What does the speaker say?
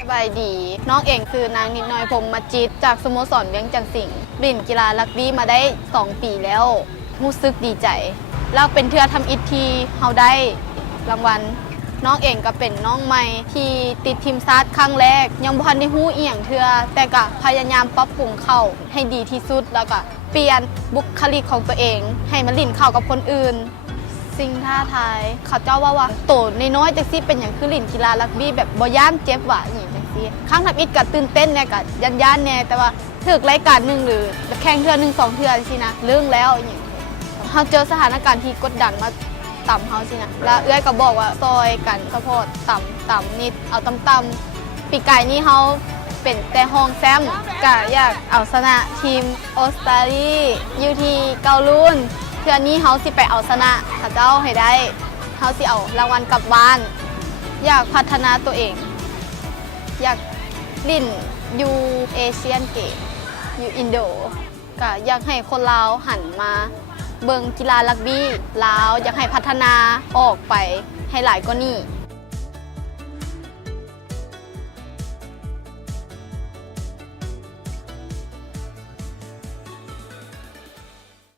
สบายดีน้องเองคือนางนิดน้อยพรหมจิตจากสโมสรเวียงจันทร์สิงห์เล่นกีฬารักบี้มาได้2 ปีแล้วรู้สึกดีใจแล้วเป็นเทื่อทำอิฐที่เฮาได้รางวัลน้องเองก็เป็นน้องใหม่ที่ติดทีมชาติครั้งแรกยังบ่ทันได้ฮู้อีหยังเทื่อแต่ก็พยายามปรับปรุงเข้าให้ดีที่สุดแล้วก็เปลี่ยนบุคลิกของตัวเองให้มันลิ้นเข้ากับคนอื่นสิ่งท้าทายเขาเจ้าว่าโตน้อยๆจังซี่เป็นหยังคือลิ้นกีฬารักบี้แบบบ่ย่านเจ็บว่าอีหยังจังซี่ครั้งทำอิฐก็ตื่นเต้นแน่ก็ย่านๆแน่แต่ว่าถึกรายการนึงหรือแข่งเทื่อ1 2เทื่อจังซี่นะเรื่องแล้วอีหยังเฮาเจอสถานการณ์ที่กดดันมาต่ำเฮาสินะแล้วเอื้อยก็บอกว่าซอยกันซัพพอร์ตต่ำนิดเอาต่ำๆปีกายนี้เฮาเป็นแต่ห้องแซมก็อยากเอาชนะทีมออสเตรเลียอยู่ที่เกาลุนเทื่อนี้เฮาสิไปเอาชนะเขาเจ้าให้ได้เฮาสิเอารางวัลกลับบ้านอยากพัฒนาตัวเองอยากลิ้นอยู่เอเชียนเกมอยู่อินโดก็อยากให้คนลาวหันมาเบิ่งกีฬารักบี้ลาวอยากให้พัฒนาออกไปให้หลายกว่านี้